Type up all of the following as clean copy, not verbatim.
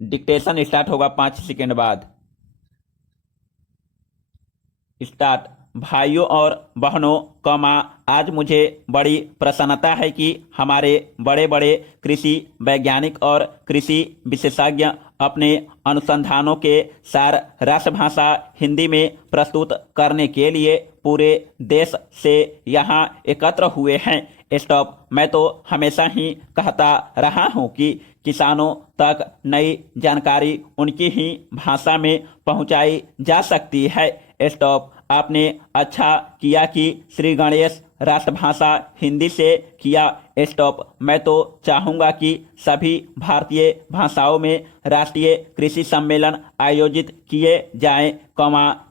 Dictation start होगा 5 second बाद। Start. भाइयों और बहनों, आज मुझे बड़ी प्रसन्नता है कि हमारे बड़े बड़े कृषि वैज्ञानिक और कृषि विशेषज्ञ अपने अनुसंधानों के सार राष्ट्रभाषा हिंदी में प्रस्तुत करने के लिए पूरे देश से यहाँ एकत्र हुए हैं। स्टॉप। मैं तो हमेशा ही कहता रहा हूँ कि किसानों तक नई जानकारी उनकी ही भाषा में पहुंचाई जा सकती है। स्टॉप। आपने अच्छा किया कि श्री गणेश राष्ट्रभाषा हिंदी से किया। स्टॉप। मैं तो चाहूँगा कि सभी भारतीय भाषाओं में राष्ट्रीय कृषि सम्मेलन आयोजित किए जाएं,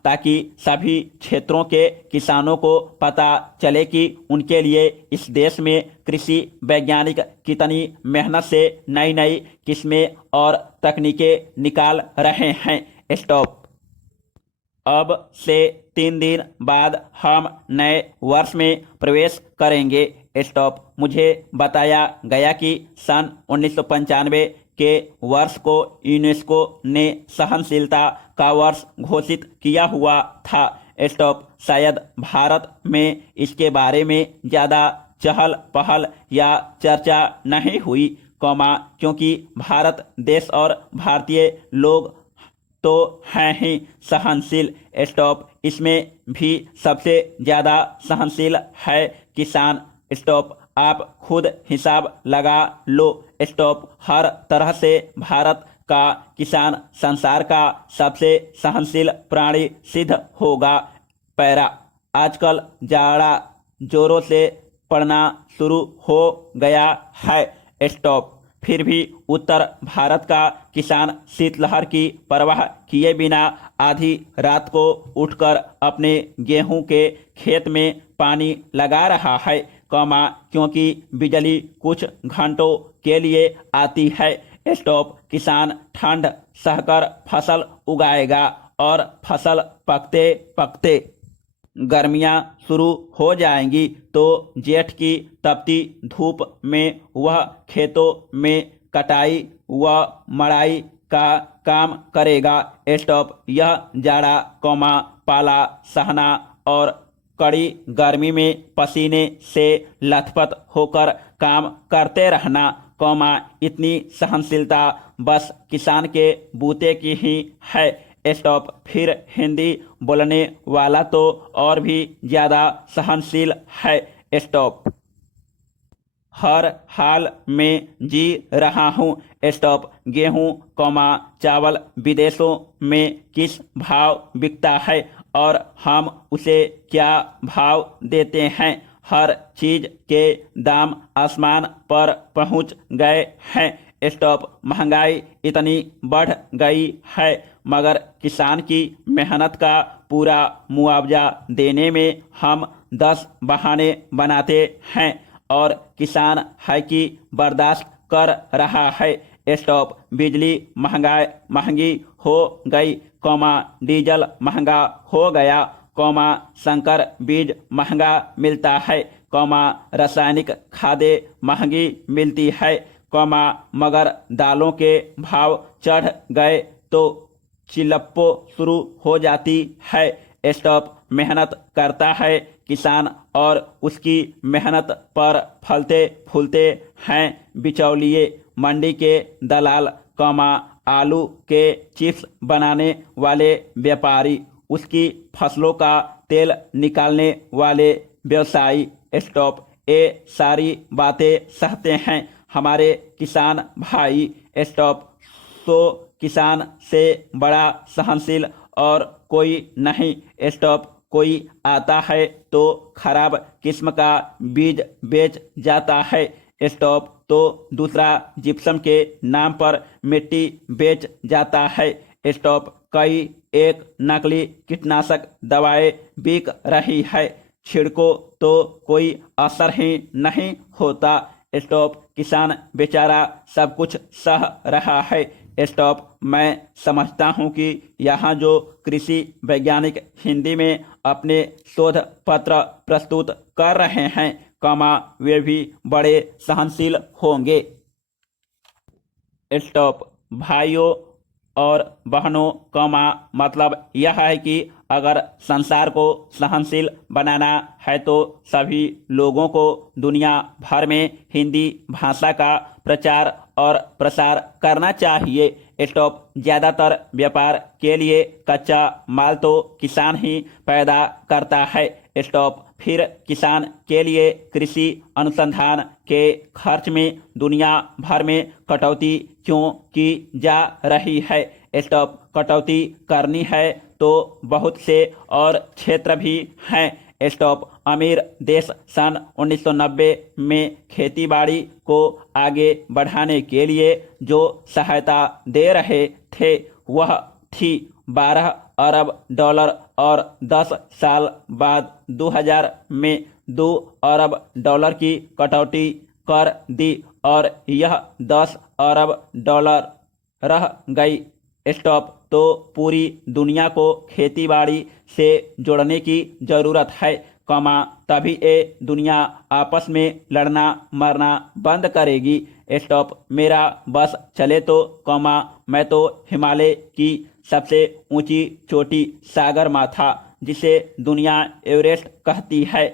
ताकि सभी क्षेत्रों के किसानों को पता चले कि उनके लिए इस देश में कृषि वैज्ञानिक कितनी मेहनत से नई नई किस्में और तकनीकें निकाल रहे हैं। स्टॉप। अब से 3 दिन बाद हम नए वर्ष में प्रवेश करेंगे। स्टॉप। मुझे बताया गया कि सन 1995 के वर्ष को यूनेस्को ने सहनशीलता का वर्ष घोषित किया हुआ था। स्टॉप। शायद भारत में इसके बारे में ज़्यादा चहल पहल या चर्चा नहीं हुई, क्योंकि भारत देश और भारतीय लोग तो हैं ही सहनशील। स्टॉप। इसमें भी सबसे ज़्यादा सहनशील है किसान। स्टॉप। आप खुद हिसाब लगा लो। स्टॉप। हर तरह से भारत का किसान संसार का सबसे सहनशील प्राणी सिद्ध होगा। पैरा। आजकल जाड़ा जोरों से पड़ना शुरू हो गया है। स्टॉप। फिर भी उत्तर भारत का किसान शीतलहर की परवाह किए बिना आधी रात को उठकर अपने गेहूं के खेत में पानी लगा रहा है, क्योंकि बिजली कुछ घंटों के लिए आती है। स्टॉप। किसान ठंड सहकर फसल उगाएगा और फसल पकते पकते गर्मियां शुरू हो जाएंगी तो जेठ की तपती धूप में वह खेतों में कटाई व मड़ाई का काम करेगा। स्टॉप। यह जाड़ा, पाला सहना और कड़ी गर्मी में पसीने से लथपथ होकर काम करते रहना, इतनी सहनशीलता बस किसान के बूते की ही है। स्टॉप। फिर हिंदी बोलने वाला तो और भी ज़्यादा सहनशील है। स्टॉप। हर हाल में जी रहा हूँ। स्टॉप। गेहूँ, चावल विदेशों में किस भाव बिकता है और हम उसे क्या भाव देते हैं? हर चीज के दाम आसमान पर पहुँच गए हैं। स्टॉप। महंगाई इतनी बढ़ गई है, मगर किसान की मेहनत का पूरा मुआवजा देने में हम 10 बहाने बनाते हैं और किसान है कि बर्दाश्त कर रहा है। स्टॉप। बिजली महंगी हो गई, डीजल महंगा हो गया, संकर बीज महंगा मिलता है, रासायनिक खादें महंगी मिलती है, मगर दालों के भाव चढ़ गए तो चिल्लप्पो शुरू हो जाती है। स्टॉप। मेहनत करता है किसान और उसकी मेहनत पर फलते फूलते हैं बिचौलिए, मंडी के दलाल, आलू के चिप्स बनाने वाले व्यापारी, उसकी फसलों का तेल निकालने वाले व्यवसायी। स्टॉप। ये सारी बातें सहते हैं हमारे किसान भाई। स्टॉप। तो किसान से बड़ा सहनशील और कोई नहीं। स्टॉप। कोई आता है तो खराब किस्म का बीज बेच जाता है। स्टॉप। तो दूसरा जिप्सम के नाम पर मिट्टी बेच जाता है। स्टॉप। कई एक नकली कीटनाशक दवाएं बिक रही है, छिड़को तो कोई असर ही नहीं होता। स्टॉप। किसान बेचारा सब कुछ सह रहा है। स्टॉप। मैं समझता हूँ कि यहाँ जो कृषि वैज्ञानिक हिंदी में अपने शोध पत्र प्रस्तुत कर रहे हैं, वे भी बड़े सहनशील होंगे। स्टॉप। भाइयों और बहनों मतलब यह है कि अगर संसार को सहनशील बनाना है तो सभी लोगों को दुनिया भर में हिंदी भाषा का प्रचार और प्रसार करना चाहिए। स्टॉप। ज़्यादातर व्यापार के लिए कच्चा माल तो किसान ही पैदा करता है। स्टॉप। फिर किसान के लिए कृषि अनुसंधान के खर्च में दुनिया भर में कटौती क्यों की जा रही है? स्टॉप। कटौती करनी है तो बहुत से और क्षेत्र भी हैं। स्टॉप। अमीर देश सन 1990 में खेतीबाड़ी को आगे बढ़ाने के लिए जो सहायता दे रहे थे वह थी 12 अरब डॉलर और 10 साल बाद 2000 में 2 अरब डॉलर की कटौती कर दी और यह 10 अरब डॉलर रह गई। स्टॉप। तो पूरी दुनिया को खेतीबाड़ी से जोड़ने की जरूरत है, तभी ये दुनिया आपस में लड़ना मरना बंद करेगी। स्टॉप। मेरा बस चले तो, मैं तो हिमालय की सबसे ऊंची चोटी सागरमाथा, जिसे दुनिया एवरेस्ट कहती है,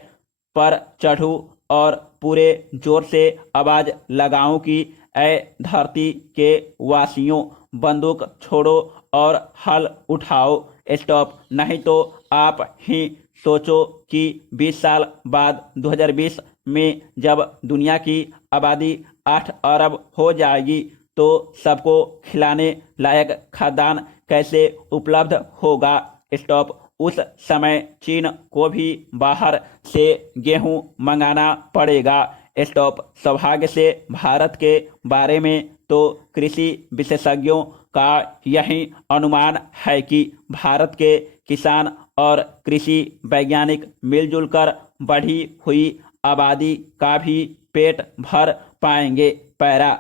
पर चढ़ूं और पूरे जोर से आवाज लगाऊं कि ऐ धरती के वासियों, बंदूक छोड़ो और हल उठाओ। स्टॉप। नहीं तो आप ही सोचो कि 20 साल बाद 2020 में जब दुनिया की आबादी 8 अरब हो जाएगी तो सबको खिलाने लायक खाद्यान्न कैसे उपलब्ध होगा? स्टॉप। उस समय चीन को भी बाहर से गेहूं मंगाना पड़ेगा। स्टॉप। सौभाग्य से भारत के बारे में तो कृषि विशेषज्ञों का यही अनुमान है कि भारत के किसान और कृषि वैज्ञानिक मिलजुल कर बढ़ी हुई आबादी का भी पेट भर पाएंगे। पैरा।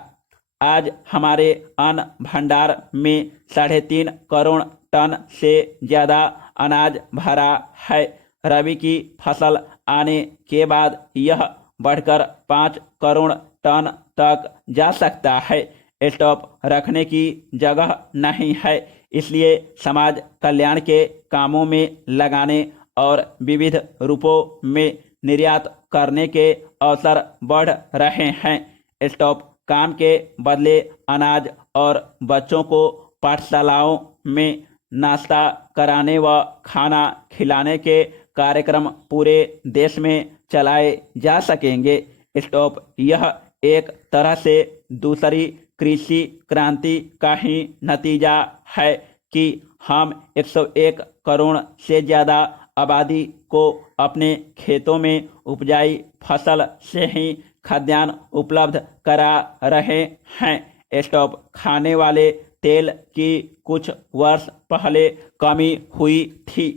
आज हमारे अन्न भंडार में 3.5 करोड़ टन से ज़्यादा अनाज भरा है। रबी की फसल आने के बाद यह बढ़कर 5 करोड़ टन तक जा सकता है। स्टॉप। रखने की जगह नहीं है, इसलिए समाज कल्याण के कामों में लगाने और विविध रूपों में निर्यात करने के अवसर बढ़ रहे हैं। स्टॉप। काम के बदले अनाज और बच्चों को पाठशालाओं में नाश्ता कराने व खाना खिलाने के कार्यक्रम पूरे देश में चलाए जा सकेंगे। स्टॉप। यह एक तरह से दूसरी कृषि क्रांति का ही नतीजा है कि हम 101 करोड़ से ज़्यादा आबादी को अपने खेतों में उपजाई फसल से ही खाद्यान्न उपलब्ध करा रहे हैं। स्टॉप। खाने वाले तेल की कुछ वर्ष पहले कमी हुई थी।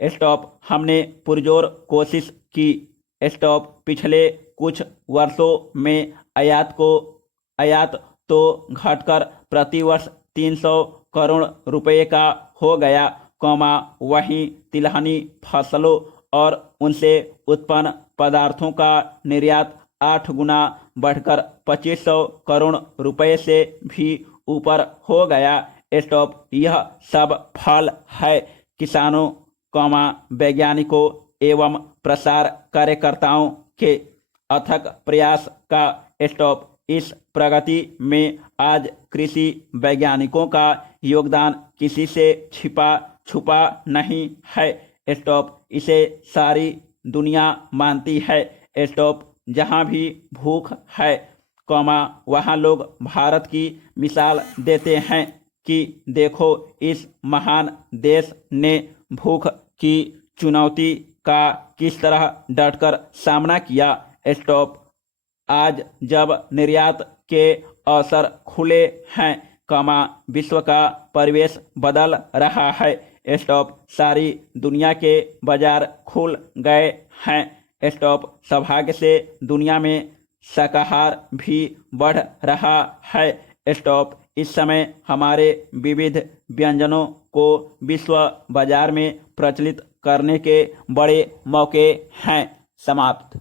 स्टॉप। हमने पुरजोर कोशिश की। स्टॉप। पिछले कुछ वर्षों में आयात तो घटकर प्रति वर्ष 300 करोड़ रुपए का हो गया, वहीं तिलहनी फसलों और उनसे उत्पन्न पदार्थों का निर्यात 8 गुना बढ़कर 2500 करोड़ रुपए से भी ऊपर हो गया। स्टॉप। यह सब फल है किसानों, वैज्ञानिकों एवं प्रसार कार्यकर्ताओं के अथक प्रयास का। स्टॉप। इस प्रगति में आज कृषि वैज्ञानिकों का योगदान किसी से छिपा छुपा नहीं है। स्टॉप। इसे सारी दुनिया मानती है। स्टॉप। जहाँ भी भूख है, वहाँ लोग भारत की मिसाल देते हैं कि देखो इस महान देश ने भूख की चुनौती का किस तरह डटकर सामना किया। स्टॉप। आज जब निर्यात के अवसर खुले हैं, विश्व का परिवेश बदल रहा है। स्टॉप। सारी दुनिया के बाजार खुल गए हैं। स्टॉप। सौभाग्य से दुनिया में शाकाहार भी बढ़ रहा है। स्टॉप। इस समय हमारे विविध व्यंजनों को विश्व बाजार में प्रचलित करने के बड़े मौके हैं। समाप्त।